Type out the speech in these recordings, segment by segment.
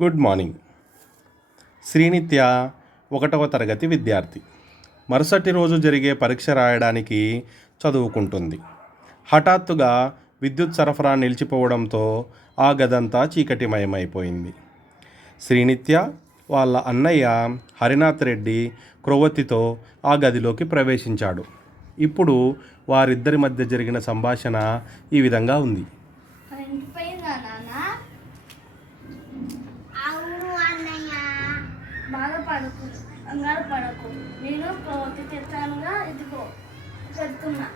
Good morning. Srinitya 1వ తరగతి విద్యార్థి. మరుసటి రోజు జరిగే పరీక్ష రాయడానికి చదువుకుంటుంది. హఠాత్తుగా విద్యుత్ సరఫరా నిలిచిపోవడంతో ఆ గదంతా చీకటిమయమైపోయింది. శ్రీనిత్య వాళ్ళ అన్నయ్య హరినాథ్ రెడ్డి క్రొవ్వొత్తితో ఆ గదిలోకి ప్రవేశించాడు. ఇప్పుడు వారిద్దరి మధ్య జరిగిన సంభాషణ ఈ విధంగా ఉంది. బాధపడకు, కంగారు పడకు. నేను ప్రవృత్తి తెచ్చానుగా, ఇదిగో పెడుతున్నా.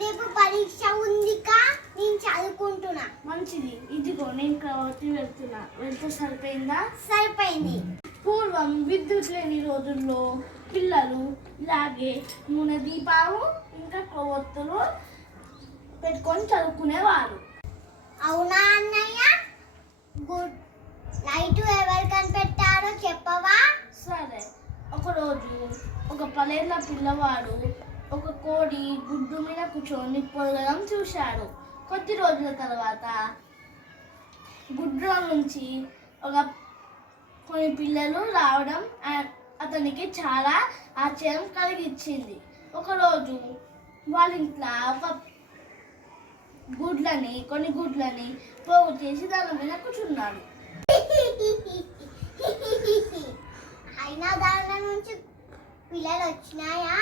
రేపు పరీక్ష ఉందికా, నేను చదువుకుంటున్నా. మంచిది, ఇదిగో నేను ప్రవృత్తి వెళ్తున్నా. వెళ్తే సరిపోయిందా? సరిపోయింది. పూర్వం విద్యుత్ లేని రోజుల్లో పిల్లలు ఇలాగే నూనె దీపాలు ఇంకా కొవ్వొత్తులు పెట్టుకొని చదువుకునేవారు. అవునా అన్నయ్య? గుడ్. లైట్ ఎవరు కనిపెట్టారో చెప్పవా? సరే. ఒకరోజు ఒక 10 ఏళ్ల పిల్లవాడు ఒక కోడి గుడ్డు మీద కూర్చొని పొదగడం చూశాడు. కొద్ది రోజుల తర్వాత గుడ్డులో నుంచి కొన్ని పిల్లలు రావడం అతనికి చాలా ఆశ్చర్యం కలిగించింది. ఒకరోజు వాళ్ళ ఇంట్లో కొన్ని గుడ్లని పోగు చేసి దాని మీద కూర్చున్నాడు. అయినా దాని నుంచి పిల్లలు వచ్చినాయా?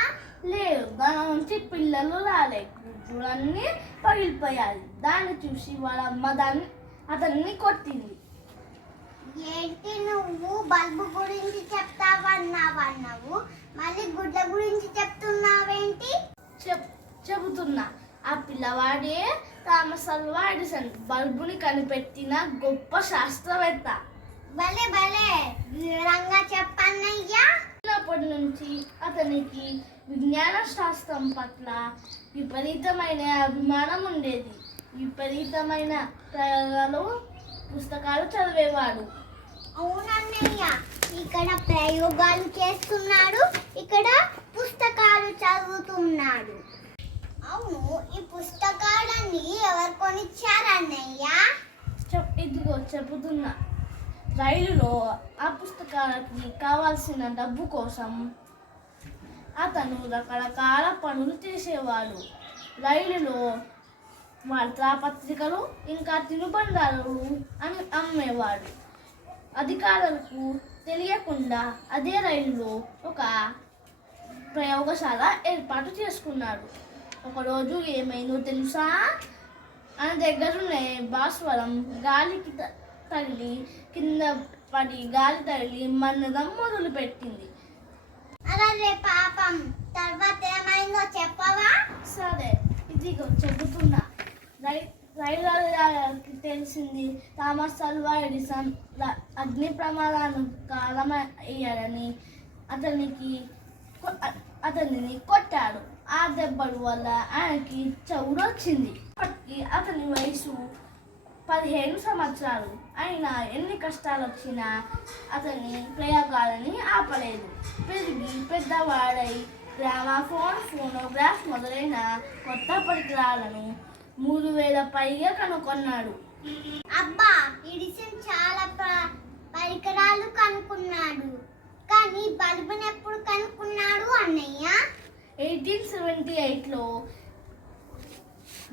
లేదు, దాని నుంచి పిల్లలు రాలే. గుడ్లన్నీ పగిలిపోయాయి. దాన్ని చూసి వాళ్ళ అమ్మ అతన్ని కొట్టింది. ఏంటి నువ్వు బల్బు గురించి చెప్తావన్నావు, మళ్ళీ గుడ్ల గురించి చెప్తున్నావేంటి? చెబుతున్నా. ఆ పిల్లవాడే థామస్ ఆల్వా ఎడిసన్, బల్బుని కనిపెట్టిన గొప్ప శాస్త్రవేత్త. భలే భలే వివరంగా చెప్పన్నయ్యా. చిన్నప్పటి నుంచి అతనికి విజ్ఞాన శాస్త్రం పట్ల విపరీతమైన అభిమానం ఉండేది. విపరీతమైన ప్రయోగాలు, పుస్తకాలు చదివేవాడు. అవునన్నయ్య, ఇక్కడ ప్రయోగాలు చేస్తున్నాడు, ఇక్కడ పుస్తకాలు చదువుతున్నాడు. అవును, ఈ పుస్తకాలన్నీ ఎవరు కొనిచ్చారన్నయ్య? ఇదిగో చెబుతున్నా. రైలులో ఆ పుస్తకాలకి కావాల్సిన డబ్బు కోసం అతను రకరకాల పనులు చేసేవాడు. రైలులో వార్తాపత్రికలు ఇంకా తినుబండారాలు అమ్మేవాడు. అధికారులకు తెలియకుండా అదే రైలులో ఒక ప్రయోగశాల ఏర్పాటు చేసుకున్నాడు. ఒకరోజు ఏమైందో తెలుసా? ఆయన దగ్గరున్నే భాస్వరం గాలికి తగిలి కింద పడి గాలి తగిలి మండడం మొదలుపెట్టింది. అరే పాపం, తర్వాత ఏమైందో చెప్పవా? సరే, ఇదిగో చెబుతున్నా. రైలుకి తెలిసింది థామస్ ఆల్వా ఎడిసన్ అగ్ని ప్రమాదాన్ని కారణమయ్యాడని అతనిని కొట్టాడు. ఆ దెబ్బల వల్ల ఆయనకి చెవుడు వచ్చింది. అప్పటికి అతని వయసు 15 సంవత్సరాలు. అయినా ఎన్ని కష్టాలు వచ్చినా అతని ప్రయోగాలని ఆపలేదు. పెరిగి పెద్దవాడై గ్రామాఫోన్, ఫోనోగ్రాఫ్ మొదలైన కొత్త పరికరాలను 3000 పైగా కనుగొన్నాడు. అబ్బా, ఎడిసన్ చాలా పరికరాలు కనుక్కున్నాడు. కానీ బల్బుని ఎప్పుడు కనుక్కున్నాడు అన్నయ్య? 1878లో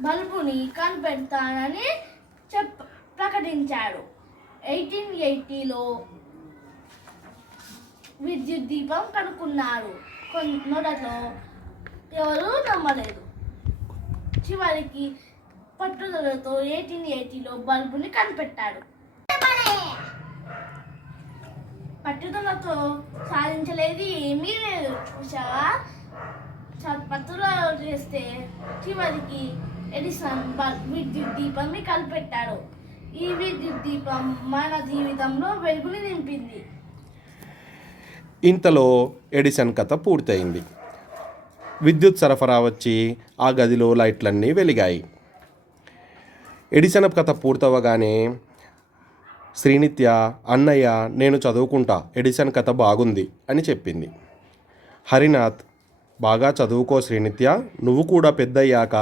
బల్బుని కనిపెడతానని ప్రకటించాడు. 1880లో విద్యుత్ దీపం కనుక్కున్నారు. మొదట్లో ఎవరు నమ్మలేదు. చివరికి పట్టుదలతో 1880లో బల్బుని కనిపెట్టాడు. పట్టుదలతో సాధించలేదు ఏమీ లేదు. చూసావా, పట్టుదల చేస్తే చివరికి ఎడిసన్ విద్యుత్ దీపాన్ని కనిపెట్టాడు. ఈ విద్యుత్ దీపం మన జీవితంలో వెలుగుని నింపింది. ఇంతలో ఎడిసన్ కథ పూర్తయింది. విద్యుత్ సరఫరా వచ్చి ఆ గదిలో లైట్లన్నీ వెలిగాయి. ఎడిసన్ కథ పూర్తవగానే శ్రీనిత్య, అన్నయ్య నేను చదువుకుంటా, ఎడిసన్ కథ బాగుంది అని చెప్పింది. హరినాథ్, బాగా చదువుకో శ్రీనిత్య, నువ్వు కూడా పెద్దయ్యాక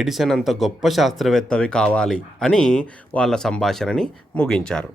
ఎడిసన్ అంత గొప్ప శాస్త్రవేత్తవి కావాలి అని వాళ్ళ సంభాషణని ముగించారు.